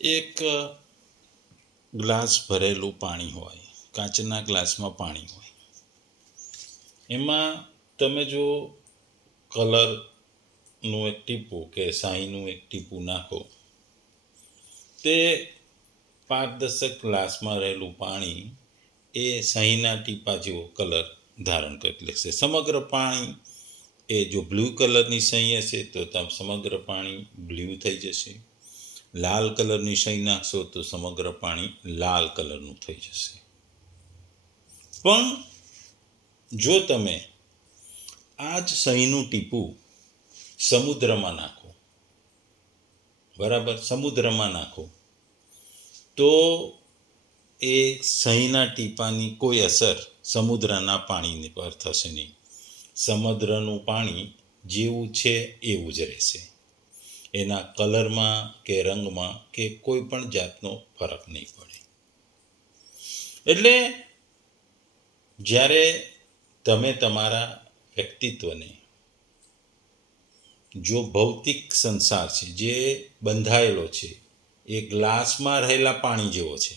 એક ગ્લાસ ભરેલું પાણી હોય, કાચના ગ્લાસમાં પાણી હોય, એમાં તમે જો કલરનું એક ટીપું કે શાહીનું એક ટીપું નાખો, તે પારદર્શક ગ્લાસમાં રહેલું પાણી એ શાહીના ટીપા જેવો કલર ધારણ કરી લેશે. સમગ્ર પાણી એ જો બ્લુ કલરની સહી હશે તો સમગ્ર પાણી બ્લુ થઈ જશે. લાલ કલરની સહી નાખશો તો સમગ્ર પાણી લાલ કલરનું થઈ જશે. પણ જો તમે આ જ સહીનું ટીપું સમુદ્રમાં નાખો, બરાબર, સમુદ્રમાં નાખો, તો એ સહીના ટીપાની કોઈ અસર સમુદ્રના પાણી પર થશે નહીં. સમુદ્રનું પાણી જેવું છે એવું જ રહેશે. એના કલરમાં કે રંગમાં કે કોઈ પણ જાતનો ફરક નહીં પડે. એટલે જ્યારે તમે તમારા વ્યક્તિત્વને, જો ભૌતિક સંસાર છે જે બંધાયેલો છે એ ગ્લાસમાં રહેલા પાણી જેવો છે,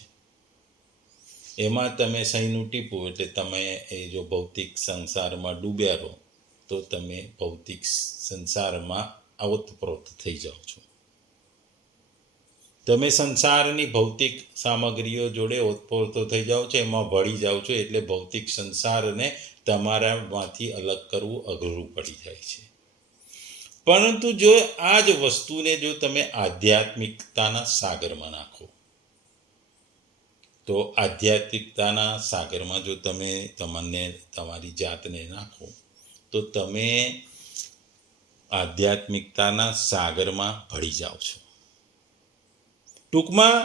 એમાં તમે સહીનું ટીપું એટલે તમે એ જો ભૌતિક સંસારમાં ડૂબ્યા રહો તો તમે ભૌતિક સંસારમાં ઓતપ્રોત થઈ જાઓ છો. તમે સંસારની ભૌતિક સામગ્રીઓ જોડે ઓતપ્રોત થઈ જાઓ છો, એમાં ભળી જાઓ છો. એટલે ભૌતિક સંસારને તમારામાંથી અલગ કરવું અઘરું પડી જાય છે. પરંતુ જો આ જ વસ્તુને જો તમે આધ્યાત્મિકતાના સાગરમાં નાખો, તો આધ્યાત્મિકતાના સાગરમાં જો તમે તમારી જાતને નાખો તો તમે આધ્યાત્મિકતાના સાગરમાં ભળી જાઓ છો. ટૂંકમાં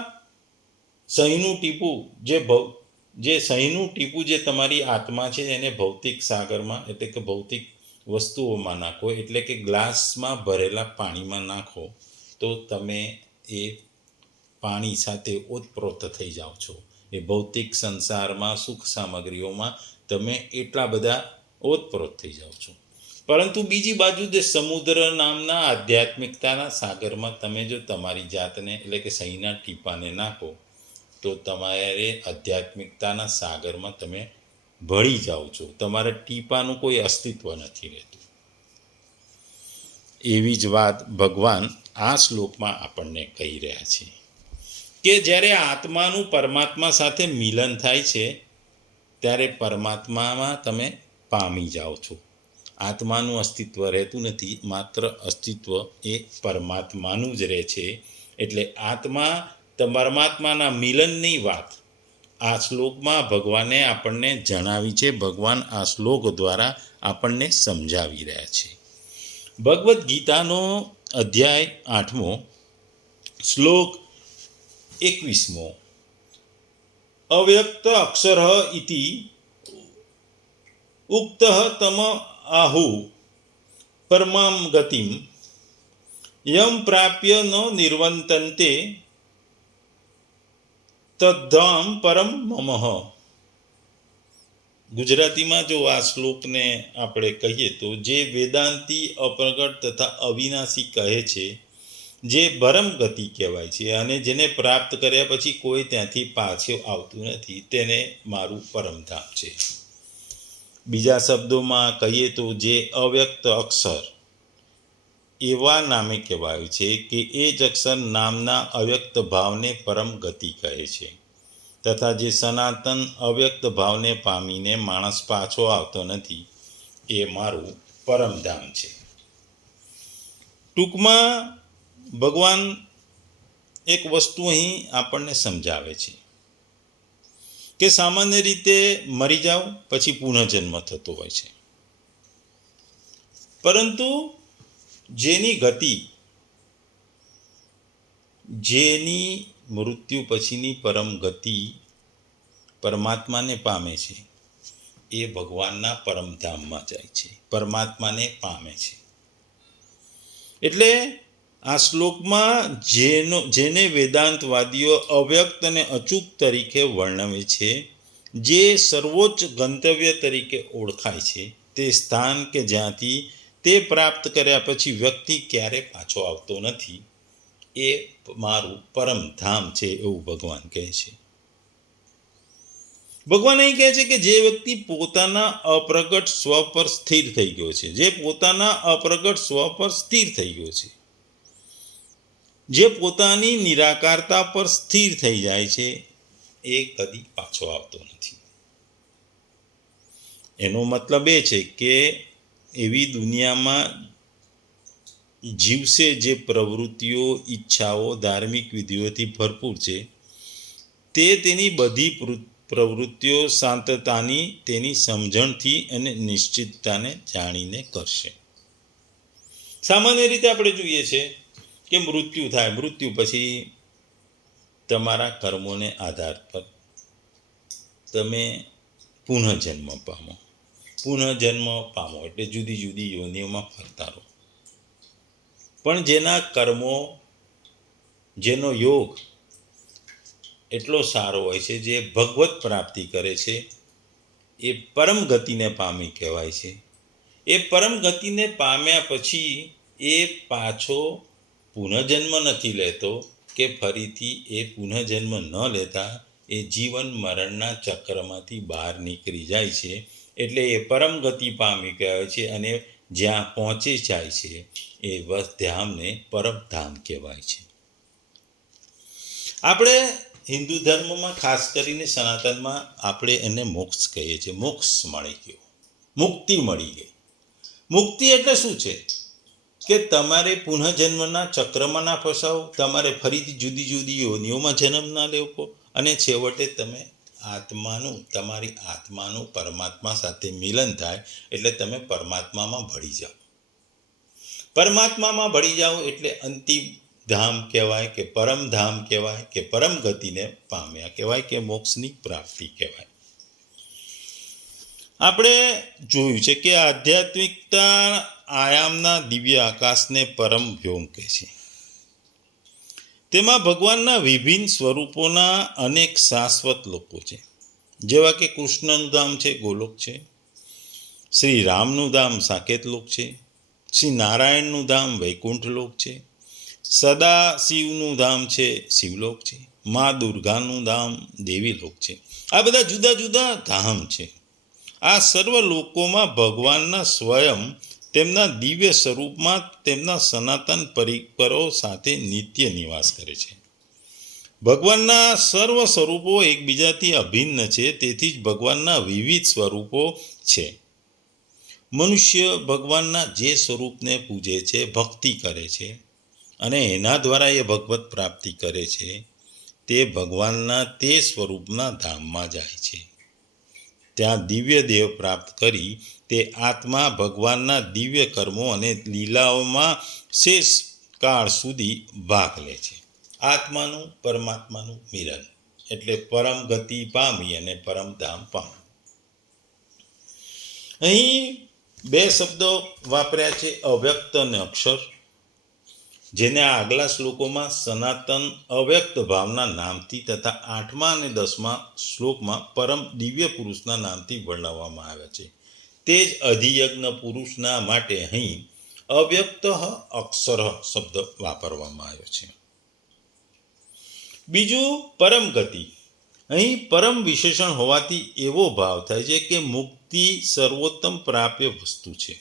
સહીનું ટીપું જે સહીનું ટીપું જે તમારી આત્મા છે એને ભૌતિક સાગરમાં એટલે કે ભૌતિક વસ્તુઓમાં નાખો, એટલે કે ગ્લાસમાં ભરેલા પાણીમાં નાખો, તો તમે એ પાણી સાથે ઓતપ્રોત થઈ જાઓ છો. એ ભૌતિક સંસારમાં સુખ સામગ્રીઓમાં તમે એટલા બધા ઓતપ્રોત થઈ જાઓ છો. પરંતુ બીજી બાજુ જે સમુદ્ર નામના આધ્યાત્મિકતાના સાગરમાં તમે જો તમારી જાતને એટલે કે સહીના ટીપાને નાખો, તો તમારે આધ્યાત્મિકતાના સાગરમાં તમે ભળી જાઓ છો. તમારા ટીપાનું કોઈ અસ્તિત્વ નથી રહેતું. એવી જ વાત ભગવાન આ શ્લોકમાં આપણને કહી રહ્યા છે કે જ્યારે આત્માનું પરમાત્મા સાથે મિલન થાય છે ત્યારે પરમાત્મામાં તમે પામી જાઓ છો. આત્માનું અસ્તિત્વ રહેતું નથી, માત્ર અસ્તિત્વ એ પરમાત્માનું જ રહે છે. એટલે આત્મા પરમાત્માના મિલનની વાત આ શ્લોકમાં ભગવાને આપણને જણાવી છે. ભગવાન આ શ્લોક દ્વારા આપણને સમજાવી રહ્યા છે. ભગવદ્ ગીતાનો અધ્યાય 8મો, શ્લોક 21મો. અવ્યક્ત અક્ષર ઇતિ ઉક્ત તમ આહુ પરમામ ગતિમ યમ પ્રાપ્ય ન નિર્વંતન્તે તદ્ધામ પરમ મમઃ. ગુજરાતીમાં જો આ શ્લોકને આપણે કહીએ તો જે વેદાંતી અપ્રગટ તથા અવિનાશી કહે છે, જે પરમ ગતિ કહેવાય છે અને જેને પ્રાપ્ત કર્યા પછી કોઈ ત્યાંથી પાછું આવતું નથી, તેને મારું પરમધામ છે. બીજા શબ્દોમાં કહીએ તો જે અવ્યક્ત અક્ષર એવા નામે કહેવાય છે કે એ જ અક્ષર નામના અવ્યક્ત ભાવને પરમ ગતિ કહે છે, તથા જે સનાતન અવ્યક્ત ભાવને પામીને માણસ પાછો આવતો નથી, એ મારું પરમધામ છે. ટૂંકમાં ભગવાન એક વસ્તુ અહીં આપણને સમજાવે છે કે સામાન્ય રીતે મરી જાઓ પછી પુનઃજન્મ થતો હોય છે, પરંતુ જેની ગતિ, જેની મૃત્યુ પછીની પરમ ગતિ પરમાત્માને પામે છે, એ ભગવાનના પરમધામમાં જાય છે, પરમાત્માને પામે છે. એટલે આ શ્લોકમાં જેને વેદાંતવાદીઓ અવ્યક્ત અને અચૂક તરીકે વર્ણવે છે, જે સર્વોચ્ચ ગંતવ્ય તરીકે ઓળખાય છે, તે સ્થાન કે જ્યાંથી તે પ્રાપ્ત કર્યા પછી વ્યક્તિ ક્યારે પાછો આવતો નથી, એ મારું પરમધામ છે એવું ભગવાન કહે છે. ભગવાન અહીં કહે છે કે જે વ્યક્તિ પોતાના અપ્રગટ સ્વ પર સ્થિર થઈ ગયો છે, જે પોતાના અપ્રગટ સ્વ પર સ્થિર થઈ ગયો છે, જે પોતાની નિરાકારતા પર સ્થિર થઈ જાય છે, એ કદી પાછો આવતો નથી. એનો મતલબ એ છે કે એવી દુનિયામાં જીવશે જે પ્રવૃત્તિઓ, ઈચ્છાઓ, ધાર્મિક વિધિઓથી ભરપૂર છે, તે તેની બધી પ્રવૃત્તિઓ શાંતતાની, તેની સમજણથી અને નિશ્ચિતતાને જાણીને કરશે. સામાન્ય રીતે આપણે જોઈએ છે કે મૃત્યુ થાય, મૃત્યુ પછી તમારા કર્મોને આધાર પર તમે પુનઃજન્મ પામો. પુનઃજન્મ પામો એટલે જુદી જુદી યોનિઓમાં ફરતા રહો. પણ જેના કર્મો, જેનો યોગ એટલો સારો હોય છે, જે ભગવત પ્રાપ્તિ કરે છે, એ પરમ ગતિને પામી કહેવાય છે. એ પરમ ગતિને પામ્યા પછી એ પાછો પુનઃજન્મ નથી લેતો કે ફરીથી એ પુનઃજન્મ ન લેતા એ જીવન મરણના ચક્રમાંથી બહાર નીકળી જાય છે. એટલે એ પરમ ગતિ પામી કહેવાય છે અને જ્યાં પહોંચી જાય છે એ ધામને પરમધામ કહેવાય છે. આપણે હિન્દુ ધર્મમાં ખાસ કરીને સનાતનમાં આપણે એને મોક્ષ કહીએ છીએ. મોક્ષ મળી ગયો, મુક્તિ મળી ગઈ. મુક્તિ એટલે શું છે કે તમારે પુનઃજન્મના ચક્રમાં ના ફસાવો, તમારે ફરીથી જુદી જુદી યોનિઓમાં જન્મ ના લેવો અને છેવટે તમે તમારી આત્માનું પરમાત્મા સાથે મિલન થાય એટલે તમે પરમાત્મામાં ભળી જાઓ. પરમાત્મામાં ભળી જાઓ એટલે અંતિમ ધામ કહેવાય કે પરમધામ કહેવાય કે પરમ ગતિને પામ્યા કહેવાય કે મોક્ષની પ્રાપ્તિ કહેવાય. આપણે જોયું છે કે આધ્યાત્મિકતા આયામના દિવ્ય આકાશને પરમ વ્યોમ કહે છે. તેમાં ભગવાનના વિભિન્ન સ્વરૂપોના અનેક શાશ્વત લોકો છે, જેવા કે કૃષ્ણનું ધામ છે ગોલોક છે, શ્રી રામનું ધામ સાકેત લોક છે, શ્રી નારાયણનું ધામ વૈકુંઠ લોક છે, સદા શિવનું ધામ છે શિવલોક છે, મા દુર્ગાનું ધામ દેવી લોક છે. આ બધા જુદા જુદા ધામ છે. આ સર્વ લોકોમાં ભગવાનના સ્વયં તેમના દિવ્ય સ્વરૂપમાં તેમના સનાતન પરિકરો સાથે નિત્ય નિવાસ કરે છે. ભગવાનના સર્વ સ્વરૂપો એકબીજાથી અભિન્ન છે, તેથી જ ભગવાનના વિવિધ સ્વરૂપો છે. મનુષ્ય ભગવાનના જે સ્વરૂપને પૂજે છે, ભક્તિ કરે છે અને એના દ્વારા એ ભગવત પ્રાપ્તિ કરે છે, તે ભગવાનના તે સ્વરૂપના ધામમાં જાય છે. ત્યાં દિવ્ય દેહ પ્રાપ્ત કરી તે આત્મા ભગવાનના દિવ્ય કર્મો અને લીલાઓમાં શેષ કાળ સુધી ભાગ લે છે. આત્માનું પરમાત્માનું મિલન એટલે પરમ ગતિ પામી અને પરમધામ પામી. અહીં બે શબ્દો વાપર્યા છે, અવ્યક્ત અને અક્ષર, જેને આગલા શ્લોકોમાં સનાતન અવ્યક્ત ભાવના નામથી તથા 8મા અને 10મા શ્લોકમાં પરમ દિવ્ય પુરુષના નામથી વર્ણવવામાં આવ્યા છે. તે જ અધિયજ્ઞ પુરુષના માટે અહીં અવ્યક્ત અક્ષર શબ્દ વાપરવામાં આવ્યો છે. બીજું પરમ ગતિ. અહીં પરમ વિશેષણ હોવાથી એવો ભાવ થાય છે કે મુક્તિ સર્વોત્તમ પ્રાપ્ય વસ્તુ છે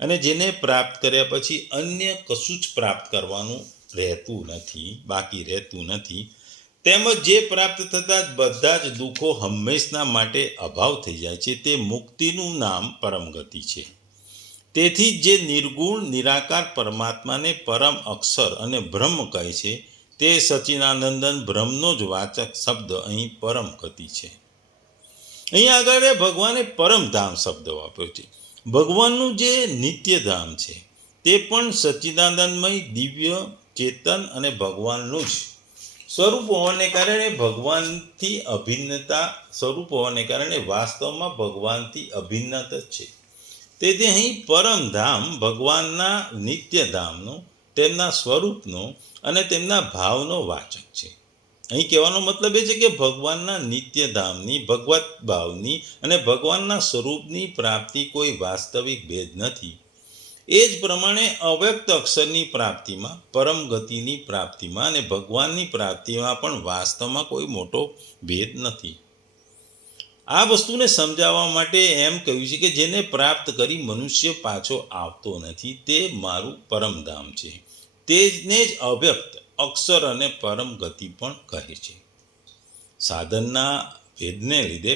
અને જેને પ્રાપ્ત કર્યા પછી અન્ય કશું જ પ્રાપ્ત કરવાનું રહેતું નથી, બાકી રહેતું નથી. તેમજ જે પ્રાપ્ત થતાં જ બધા જ દુઃખો હંમેશના માટે અભાવ થઈ જાય છે, તે મુક્તિનું નામ પરમ ગતિ છે. તેથી જે નિર્ગુણ નિરાકાર પરમાત્માને પરમ અક્ષર અને બ્રહ્મ કહે છે, તે સચ્ચિદાનંદન બ્રહ્મનો જ વાચક શબ્દ અહીં પરમ ગતિ છે. અહીં આગળ ભગવાને પરમધામ શબ્દ વાપર્યો છે. ભગવાનનું જે નિત્યધામ છે તે પણ સચ્ચિદાનંદમય દિવ્ય ચેતન અને ભગવાનનું જ સ્વરૂપ હોવાને કારણે ભગવાનથી અભિન્નતા સ્વરૂપ હોવાને કારણે વાસ્તવમાં ભગવાનથી અભિન્નત જ છે. તેથી અહીં પરમધામ ભગવાનના નિત્યધામનો, તેમના સ્વરૂપનો અને તેમના ભાવનો વાચક છે. અહીં કહેવાનો મતલબ એ છે કે ભગવાનના નિત્યધામની, ભગવત ભાવની અને ભગવાનના સ્વરૂપની પ્રાપ્તિ કોઈ વાસ્તવિક ભેદ નથી. એ જ પ્રમાણે અવ્યક્ત અક્ષરની પ્રાપ્તિમાં, પરમ ગતિની પ્રાપ્તિમાં અને ભગવાનની પ્રાપ્તિમાં પણ વાસ્તવમાં કોઈ મોટો ભેદ નથી. આ વસ્તુને સમજાવવા માટે એમ કહ્યું છે કે જેને પ્રાપ્ત કરી મનુષ્ય પાછો આવતો નથી તે મારું પરમધામ છે. તેને જ અવ્યક્ત અક્ષર અને પરમ ગતિ પણ કહે છે. સાધનના ભેદને લીધે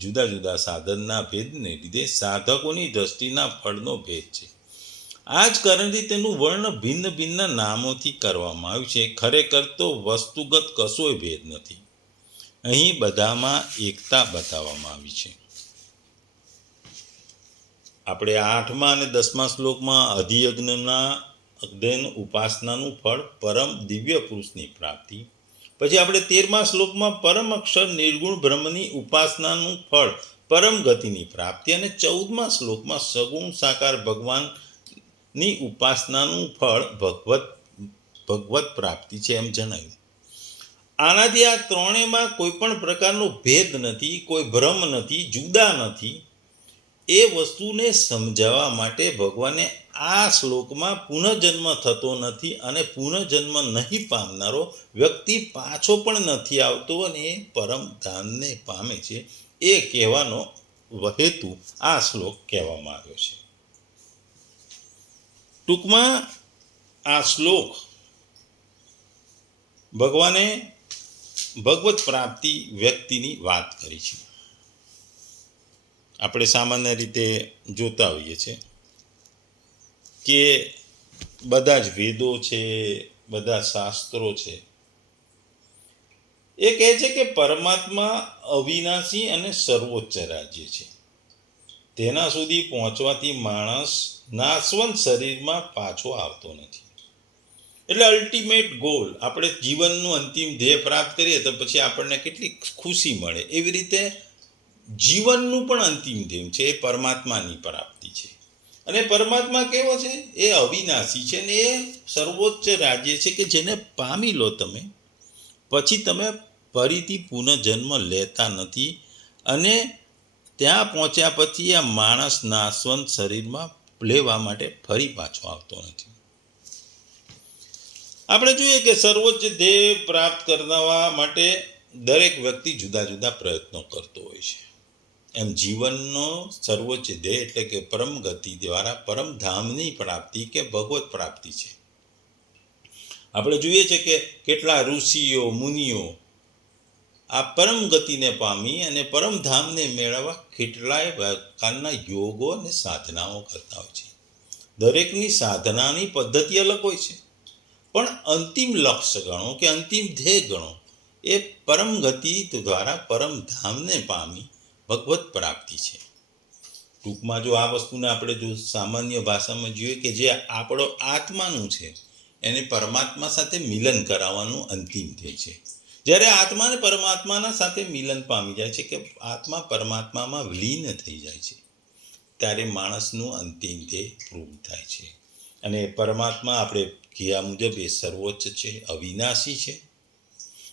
જુદા જુદા સાધનના ભેદને લીધે સાધકોની દ્રષ્ટિના ફળનો ભેદ છે. આ જ કારણથી તેનું વર્ણ ભિન્ન ભિન્ન નામોથી કરવામાં આવ્યું છે. ખરેખર તો વસ્તુગત કશોય ભેદ નથી. અહીં બધામાં એકતા બતાવવામાં આવી છે. આપણે 8મા અને 10મા શ્લોકમાં અધિયજ્ઞના અધ્યયન ઉપાસનાનું ફળ પરમ દિવ્ય પુરુષની પ્રાપ્તિ, પછી આપણે 13મા શ્લોકમાં પરમ અક્ષર નિર્ગુણ બ્રહ્મની ઉપાસનાનું ફળ પરમ ગતિની પ્રાપ્તિ અને 14મા શ્લોકમાં સગુણ સાકાર ભગવાનની ઉપાસનાનું ફળ ભગવત પ્રાપ્તિ છે એમ જણાવ્યું. આનાથી આ ત્રણેયમાં કોઈ પણ પ્રકારનો ભેદ નથી, કોઈ ભ્રમ નથી, જુદા નથી. એ વસ્તુને સમજાવવા માટે ભગવાને આ શ્લોકમાં પુનઃજન્મ થતો નથી અને પુનઃજન્મ નહીં પામનારો વ્યક્તિ પાછો પણ નથી આવતો અને એ પરમધામને પામે છે એ કહેવાનો હેતુ આ શ્લોક કહેવામાં આવ્યો છે. ટૂંકમાં આ શ્લોક ભગવાને ભગવત પ્રાપ્તિ વ્યક્તિની વાત કરી છે. આપણે સામાન્ય રીતે જોતા હોઈએ છીએ કે બધા જ વેદો છે, બધા શાસ્ત્રો છે, એ કહે છે કે પરમાત્મા અવિનાશી અને સર્વોચ્ચ રાજ્ય છે. તેના સુધી પહોંચવાથી માણસ નાશવંત શરીરમાં પાછો આવતો નથી. એટલે અલ્ટિમેટ ગોલ, આપણે જીવનનું અંતિમ ધ્યેય પ્રાપ્ત કરીએ તો પછી આપણને કેટલી ખુશી મળે. એવી રીતે જીવનનું પણ અંતિમ ધ્યેય છે એ પરમાત્માની પ્રાપ્તિ છે. અને પરમાત્મા કેવો છે? એ અવિનાશી છે ને એ સર્વોચ્ચ રાજ્ય છે કે જેને પામી લો તમે પછી તમે ફરીથી પુનઃજન્મ લેતા નથી અને ત્યાં પહોંચ્યા પછી આ માણસ નાશવંત શરીરમાં લેવા માટે ફરી પાછો આવતો નથી. આપણે જોઈએ કે સર્વોચ્ચ ધ્યેય પ્રાપ્ત કરવા માટે દરેક વ્યક્તિ જુદા જુદા પ્રયત્નો કરતો હોય છે. એમ જીવનનો સર્વોચ્ચ ધ્યેય એટલે કે પરમ ગતિ દ્વારા પરમધામની પ્રાપ્તિ કે ભગવત પ્રાપ્તિ છે. આપણે જોઈએ છે કે કેટલા ઋષિઓ મુનિઓ આ પરમ ગતિને પામી અને પરમધામને મેળવવા કેટલાય પ્રકારના યોગો અને સાધનાઓ કરતા હોય છે. દરેકની સાધનાની પદ્ધતિ અલગ હોય છે, પણ અંતિમ લક્ષ્ય ગણો કે અંતિમ ધ્યેય ગણો એ પરમ ગતિ દ્વારા પરમધામને પામી ભગવત પ્રાપ્તિ છે. ટૂંકમાં જો આ વસ્તુને આપણે જો સામાન્ય ભાષામાં જોઈએ કે જે આપણો આત્માનું છે એને પરમાત્મા સાથે મિલન કરાવવાનું અંતિમ ધ્યેય છે. જ્યારે આત્માને પરમાત્માના સાથે મિલન પામી જાય છે કે આત્મા પરમાત્મામાં વિલીન થઈ જાય છે ત્યારે માણસનું અંતિમ ધ્યેય પૂર્ણ થાય છે. અને પરમાત્મા આપણે કયા મુજબ એ સર્વોચ્ચ છે, અવિનાશી છે.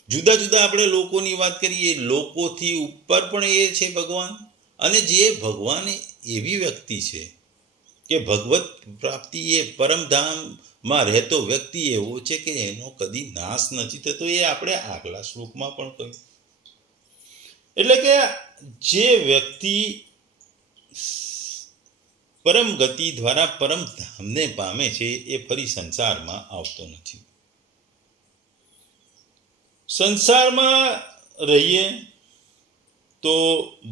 જુદા જુદા આપણે લોકોની વાત કરીએ, લોકોથી ઉપર પણ એ છે ભગવાન. અને જે ભગવાન એવી વ્યક્તિ છે કે ભગવત પ્રાપ્તિ એ પરમધામમાં રહેતો વ્યક્તિ એવો છે કે એનો કદી નાશ નથી થતો. એ આપણે આગલા શ્લોકમાં પણ કહ્યું. એટલે કે જે વ્યક્તિ પરમ ગતિ દ્વારા પરમધામને પામે છે એ ફરી સંસારમાં આવતો નથી. સંસારમાં રહીએ તો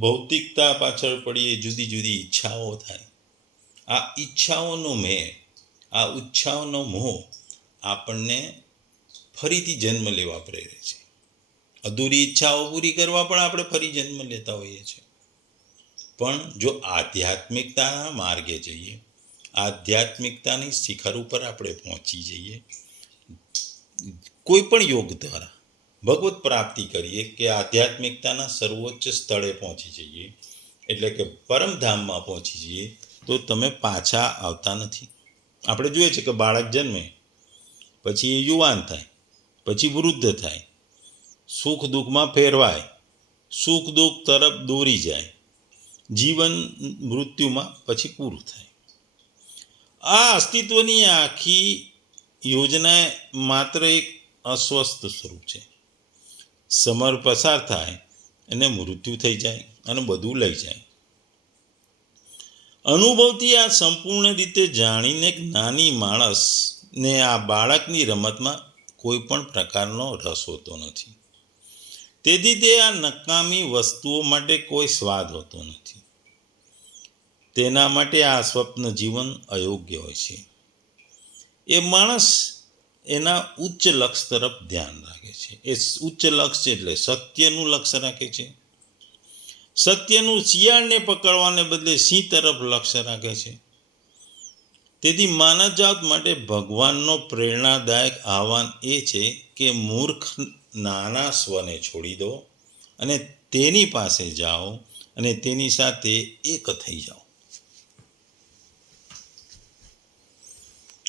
ભૌતિકતા પાછળ પડીએ, જુદી જુદી ઈચ્છાઓ થાય. આ ઈચ્છાઓનો મોહ આપણને ફરીથી જન્મ લેવા પ્રેરે છે. અધૂરી ઈચ્છાઓ પૂરી કરવા પણ આપણે ફરી જન્મ લેતા હોઈએ છીએ. પણ જો આધ્યાત્મિકતાના માર્ગે જઈએ, આધ્યાત્મિકતાની શિખર ઉપર આપણે પહોંચી જઈએ, કોઈ પણ યોગ દ્વારા ભગવત પ્રાપ્તિ કરીએ કે આધ્યાત્મિકતાના સર્વોચ્ચ સ્થળે પહોંચી જઈએ એટલે કે પરમધામમાં પહોંચી જઈએ તો તમે પાછા આવતા નથી. આપણે જોઈએ છે કે બાળક જન્મે પછી એ યુવાન થાય, પછી વૃદ્ધ થાય, સુખ દુઃખમાં ફેરવાય, સુખ દુઃખ તરફ દોરી જાય, જીવન મૃત્યુમાં પછી પૂરું થાય. આ અસ્તિત્વની આખી યોજના માત્ર એક અસ્વસ્થ સ્વરૂપ છે. સમર પસાર થાય અને મૃત્યુ થઈ જાય અને બધું લઈ જાય. અનુભવથી આ સંપૂર્ણ રીતે જાણીને જ્ઞાની માણસને આ બાળકની રમતમાં કોઈ પણ પ્રકારનો રસ હોતો નથી. તેથી તે આ નકામી વસ્તુઓ માટે કોઈ સ્વાદ હોતો નથી. તેના માટે આ સ્વપ્ન જીવન અયોગ્ય હોય છે. એ માણસ એના ઉચ્ચ લક્ષ્ય તરફ ધ્યાન રાખે છે. એ ઉચ્ચ લક્ષ્ય એટલે સત્યનું લક્ષ્ય રાખે છે. સત્યનું શિયાળને પકડવાને બદલે સિંહ તરફ લક્ષ્ય રાખે છે. તેથી માનવજાત માટે ભગવાનનો પ્રેરણાદાયક આહવાન એ છે કે મૂર્ખ નાના સ્વને છોડી દો અને તેની પાસે જાઓ અને તેની સાથે એક થઈ જાઓ.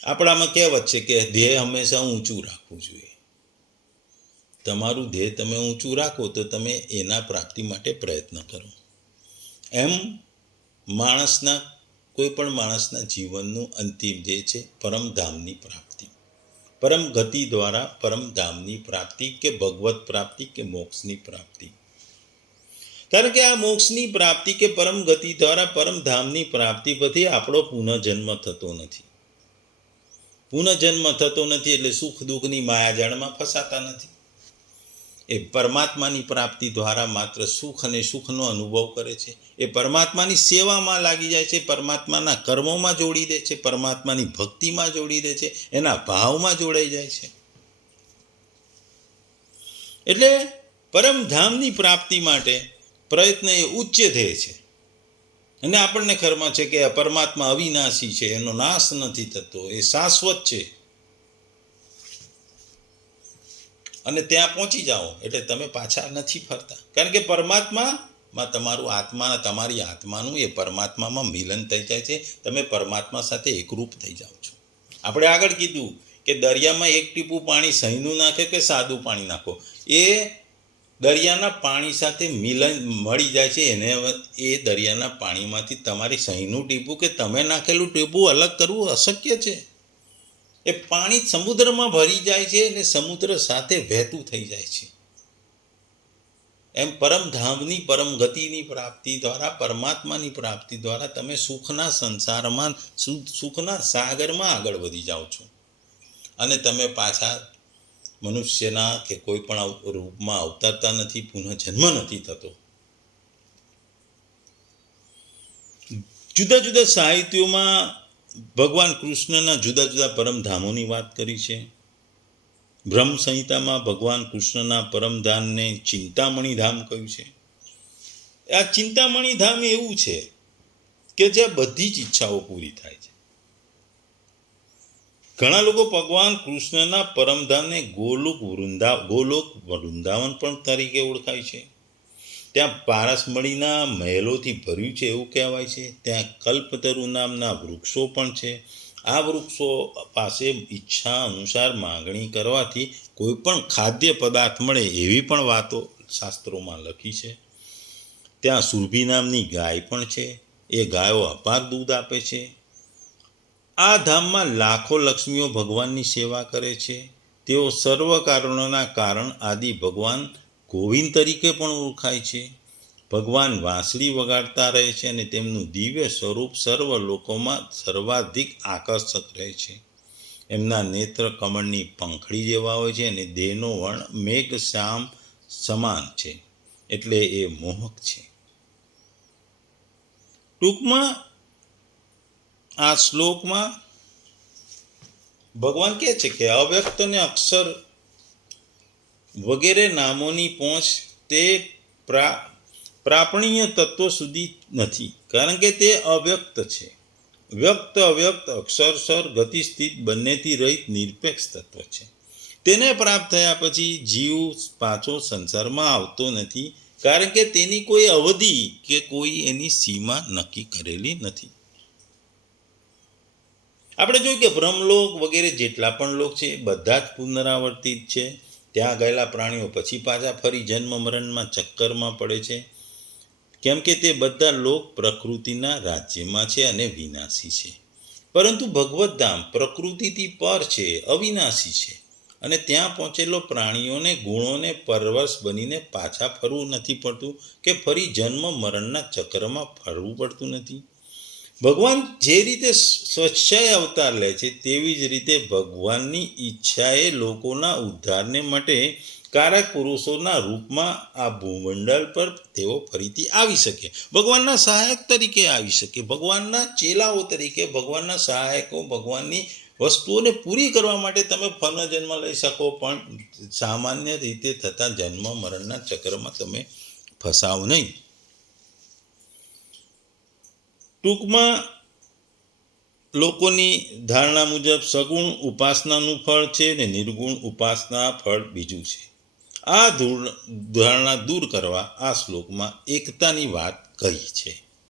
આપણામાં કહેવત છે કે ધ્યેય હંમેશા ઊંચું રાખવું જોઈએ. તમારું ધ્યેય તમે ઊંચું રાખો તો તમે એના પ્રાપ્તિ માટે પ્રયત્ન કરો. એમ કોઈ પણ માણસના જીવનનું અંતિમ ધ્યેય છે પરમધામની પ્રાપ્તિ. પરમ ગતિ દ્વારા પરમધામની પ્રાપ્તિ કે ભગવત પ્રાપ્તિ કે મોક્ષની પ્રાપ્તિ. કારણ કે આ મોક્ષની પ્રાપ્તિ કે પરમ ગતિ દ્વારા પરમધામની પ્રાપ્તિ પછી આપણો પુનઃજન્મ થતો નથી. પુનઃજન્મ થતો નથી એટલે સુખ દુઃખની માયાજાળમાં ફસાતા નથી. એ પરમાત્માની પ્રાપ્તિ દ્વારા માત્ર સુખ અને સુખનો અનુભવ કરે છે. એ પરમાત્માની સેવામાં લાગી જાય છે, પરમાત્માના કર્મોમાં જોડી દે છે, પરમાત્માની ભક્તિમાં જોડી દે છે, એના ભાવમાં જોડાઈ જાય છે. એટલે પરમધામની પ્રાપ્તિ માટે પ્રયત્ન એ ઉચ્ચ ધ્યેય છે. અને આપણને ખરમાં છે કે પરમાત્મા અવિનાશી છે, એનો નાશ નથી થતો, એ શાશ્વત છે. અને ત્યાં પહોંચી જાઓ એટલે તમે પાછા નથી ફરતા. કારણ કે પરમાત્મામાં તમારી આત્માનું એ પરમાત્મામાં મિલન થઈ જાય છે. તમે પરમાત્મા સાથે એકરૂપ થઈ જાઓ છો. આપણે આગળ કીધું કે દરિયામાં એક ટીપું પાણી સહીનું નાખે કે સાદું પાણી નાખો, એ દરિયાના પાણી સાથે મળી જાય છે. એ દરિયાના પાણીમાંથી તમારી સહીનું ટીપું કે તમે નાખેલું ટીપું અલગ કરવું અશક્ય છે. એ પાણી સમુદ્રમાં ભરી જાય છે અને સમુદ્ર સાથે વહેતું થઈ જાય છે. એમ પરમધામની પરમ ગતિની પ્રાપ્તિ દ્વારા, પરમાત્માની પ્રાપ્તિ દ્વારા તમે સુખના સંસારમાં, સુખના સાગરમાં આગળ વધી જાઓ છો અને તમે પાછા મનુષ્યના કે કોઈ પણ રૂપમાં અવતરતા નથી, પુનઃજન્મ નથી થતો. જુદા જુદા સાહિત્યોમાં ભગવાન કૃષ્ણના જુદા જુદા પરમધામોની વાત કરી છે. બ્રહ્મ સંહિતામાં ભગવાન કૃષ્ણના પરમધામને ચિંતામણી ધામ કહ્યું છે. આ ચિંતામણી ધામ એવું છે કે જ્યાં બધી જ ઈચ્છાઓ પૂરી થાય છે. ઘણા લોકો ભગવાન કૃષ્ણના પરમધામને ગોલોક વૃંદાવન પણ તરીકે ઓળખાય છે. ત્યાં પારસમણીના મહેલોથી ભર્યું છે એવું કહેવાય છે. ત્યાં કલ્પતરુ નામના વૃક્ષો પણ છે. આ વૃક્ષો પાસે ઈચ્છા અનુસાર માંગણી કરવાથી કોઈ પણ ખાદ્ય પદાર્થ મળે એવી પણ વાતો શાસ્ત્રોમાં લખી છે. ત્યાં સુરભી નામની ગાય પણ છે. એ ગાયો અપાર દૂધ આપે છે. આ ધામમાં લાખો લક્ષ્મીઓ ભગવાનની સેવા કરે છે. તેઓ સર્વ કારણોના કારણ આદિ ભગવાન ગોવિંદ તરીકે પણ ઓળખાય છે. ભગવાન વાંસળી વગાડતા રહે છે અને તેમનું દિવ્ય સ્વરૂપ સર્વ લોકોમાં સર્વાધિક આકર્ષક રહે છે. એમના નેત્ર કમળની પંખડી જેવા હોય છે અને દેહનો વર્ણ મેઘ શ્યામ સમાન છે, એટલે એ મોહક છે. ટૂંકમાં આ શ્લોકમાં ભગવાન કહે છે કે અવ્યક્ત અને અક્ષર વગેરે નામોની પહોંચ તે પ્રાપણીય તત્વ સુધી નથી, કારણ કે તે અવ્યક્ત છે. વ્યક્ત અવ્યક્ત અક્ષરસર ગતિ સ્થિત બંનેથી રહિત નિરપેક્ષ તત્વ છે. તેને પ્રાપ્ત થયા પછી જીવ પાછો સંસારમાં આવતો નથી, કારણ કે તેની કોઈ અવધિ કે કોઈ એની સીમા નક્કી કરેલી નથી. આપણે જોયું કે બ્રહ્મલોક વગેરે જેટલા પણ લોક છે બધા જ પુનરાવર્તિત છે. ત્યાં ગયેલા પ્રાણીઓ પછી પાછા ફરી જન્મ મરણમાં ચક્કરમાં પડે છે, કેમ કે તે બધા લોક પ્રકૃતિના રાજ્યમાં છે અને વિનાશી છે. પરંતુ ભગવત ધામ પ્રકૃતિથી પર છે, અવિનાશી છે, અને ત્યાં પહોંચેલો પ્રાણીઓને ગુણોને પરવશ બનીને પાછા ફરવું નથી પડતું કે ફરી જન્મ મરણના ચક્રમાં ફરવું પડતું નથી. ભગવાન જે રીતે સ્વચ્છાએ અવતાર લે છે તેવી જ રીતે ભગવાનની ઈચ્છાએ લોકોના ઉદ્ધારને માટે કારક પુરુષોના રૂપમાં આ ભૂમંડળ પર તેઓ ફરીથી આવી શકે, ભગવાનના સહાયક તરીકે આવી શકે, ભગવાનના ચેલાઓ તરીકે, ભગવાનના સહાયકો, ભગવાનની વસ્તુઓને પૂરી કરવા માટે તમે પુનર્જન્મ લઈ શકો, પણ સામાન્ય રીતે થતા જન્મ મરણના ચક્રમાં તમે ફસાવ નહીં. ટૂંકમાં લોકોની ધારણા મુજબ સગુણ ઉપાસનાનું ફળ છે ને નિર્ગુણ ઉપાસના ફળ બીજું છે. આ ધારણા દૂર કરવા આ શ્લોકમાં એકતાની વાત કહી છે.